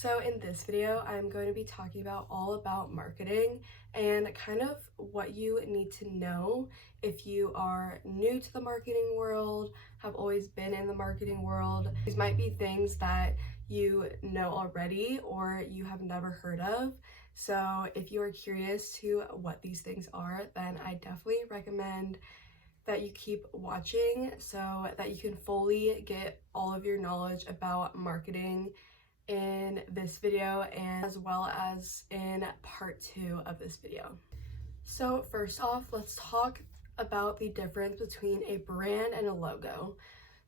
So in this video, I'm going to be talking about all about marketing and kind of what you need to know if you are new to the marketing world, have always been in the marketing world. These might be things that you know already or you have never heard of. So if you are curious to what these things are, then I definitely recommend that you keep watching so that you can fully get all of your knowledge about marketing in this video and as well as in part 2 of this video. So first off, let's talk about the difference between a brand and a logo.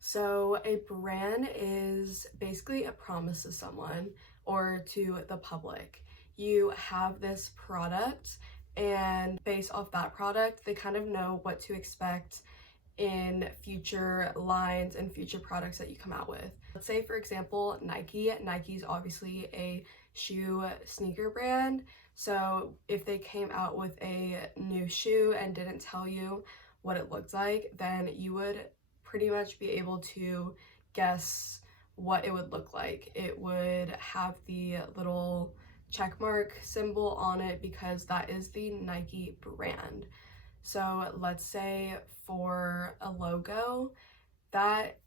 So a brand is basically a promise to someone or to the public. You have this product, and based off that product, they kind of know what to expect in future lines and future products that you come out with. Let's say, for example, Nike. Nike's obviously a shoe sneaker brand. So if they came out with a new shoe and didn't tell you what it looked like, then you would pretty much be able to guess what it would look like. It would have the little check mark symbol on it because that is the Nike brand. So let's say for a logo, that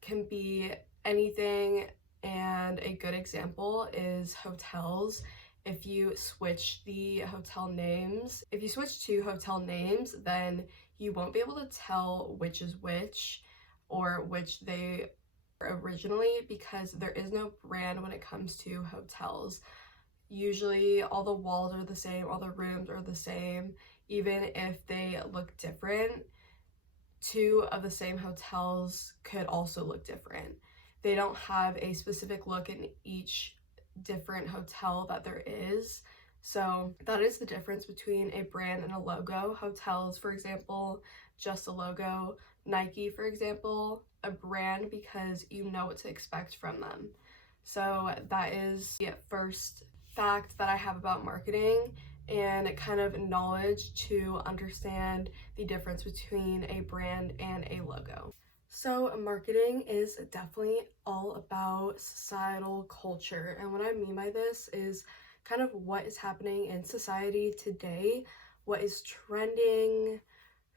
can be anything, and a good example is hotels. If you switch the hotel names, if you switch to hotel names, then you won't be able to tell which is which or which they were originally, because there is no brand when it comes to hotels. Usually all the walls are the same, all the rooms are the same, even if they look different. Two of the same hotels could also look different. They don't have a specific look in each different hotel that there is. So that is the difference between a brand and a logo. Hotels, for example, just a logo. Nike, for example, a brand because you know what to expect from them. So that is the first fact that I have about marketing and kind of knowledge to understand the difference between a brand and a logo. So marketing is definitely all about societal culture, and what I mean by this is kind of what is happening in society today, what is trending,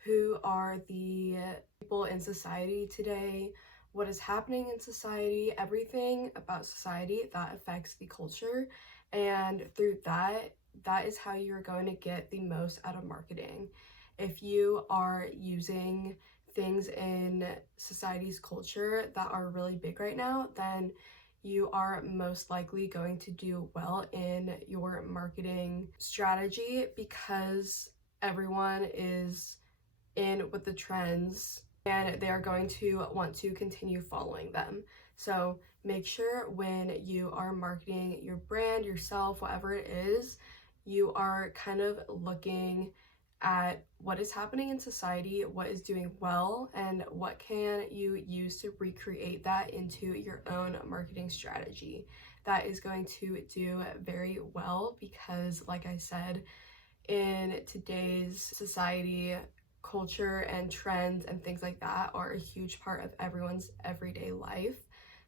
who are the people in society today, what is happening in society, everything about society that affects the culture. And through that is how you're going to get the most out of marketing. If you are using things in society's culture that are really big right now, then you are most likely going to do well in your marketing strategy because everyone is in with the trends and they are going to want to continue following them. So make sure when you are marketing your brand, yourself, whatever it is, you are kind of looking at what is happening in society, what is doing well, and what can you use to recreate that into your own marketing strategy. That is going to do very well because, like I said, in today's society, culture and trends and things like that are a huge part of everyone's everyday life.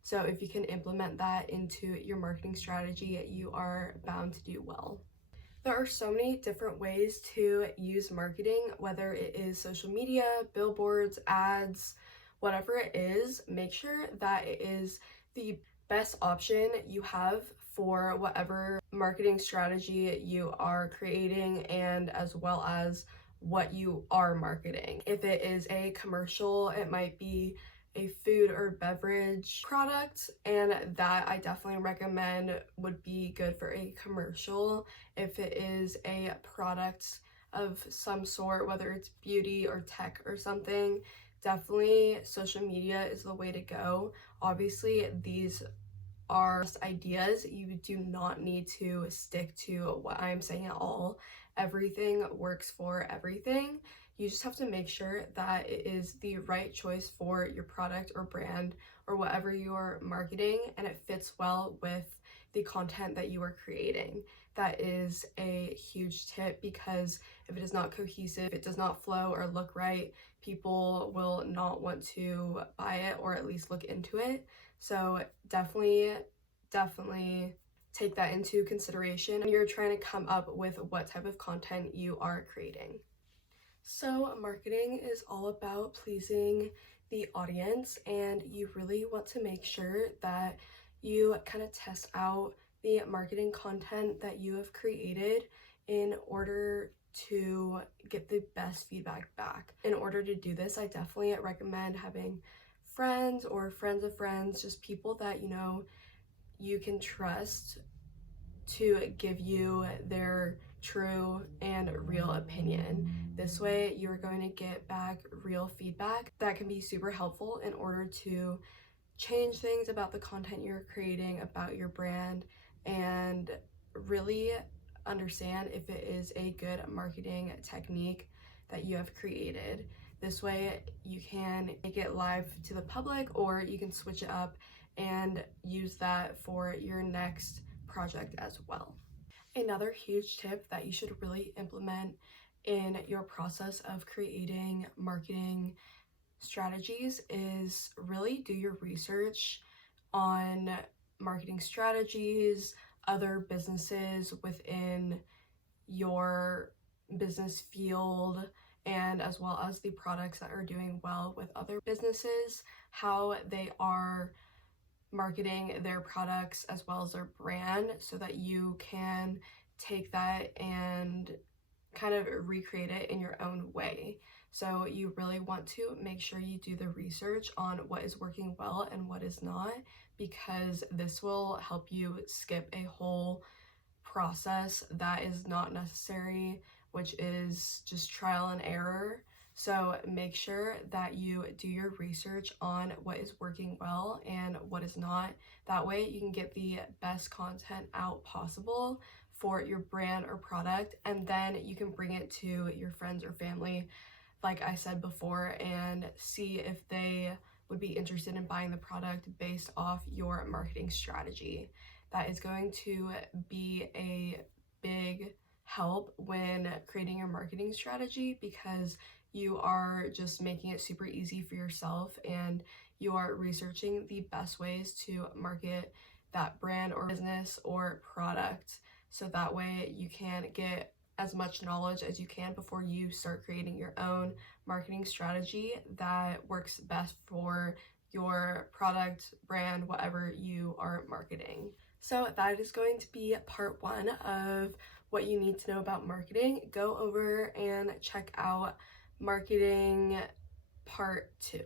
So if you can implement that into your marketing strategy, you are bound to do well. There are so many different ways to use marketing, whether it is social media, billboards, ads, whatever it is. Make sure that it is the best option you have for whatever marketing strategy you are creating, and as well as what you are marketing. If it is a commercial, it might be a food or beverage product, and that I definitely recommend would be good for a commercial. If it is a product of some sort, whether it's beauty or tech or something, definitely social media is the way to go. Obviously, these are just ideas. You do not need to stick to what I'm saying at all. Everything works for everything. You just have to make sure that it is the right choice for your product or brand or whatever you are marketing, and it fits well with the content that you are creating. That is a huge tip, because if it is not cohesive, if it does not flow or look right, people will not want to buy it or at least look into it. So definitely definitely take that into consideration when you're trying to come up with what type of content you are creating. So, marketing is all about pleasing the audience, and you really want to make sure that you kind of test out the marketing content that you have created in order to get the best feedback back. In order to do this, I definitely recommend having friends or friends of friends, just people that you can trust to give you their true and real opinion. This way, you're going to get back real feedback that can be super helpful in order to change things about the content you're creating, about your brand, and really understand if it is a good marketing technique that you have created. This way, you can make it live to the public, or you can switch it up and use that for your next project as well. Another huge tip that you should really implement in your process of creating marketing strategies is really do your research on marketing strategies, other businesses within your business field, and as well as the products that are doing well with other businesses, how they are marketing their products as well as their brand, so that you can take that and kind of recreate it in your own way. So you really want to make sure you do the research on what is working well and what is not, because this will help you skip a whole process that is not necessary, which is just trial and error. So make sure that you do your research on what is working well and what is not. That way you can get the best content out possible for your brand or product, and then you can bring it to your friends or family, like I said before, and see if they would be interested in buying the product based off your marketing strategy. That is going to be a big help when creating your marketing strategy, because you are just making it super easy for yourself and you are researching the best ways to market that brand or business or product, so that way you can get as much knowledge as you can before you start creating your own marketing strategy that works best for your product, brand, whatever you are marketing. So that is going to be part 1 of what you need to know about marketing. Go over and check out marketing part 2.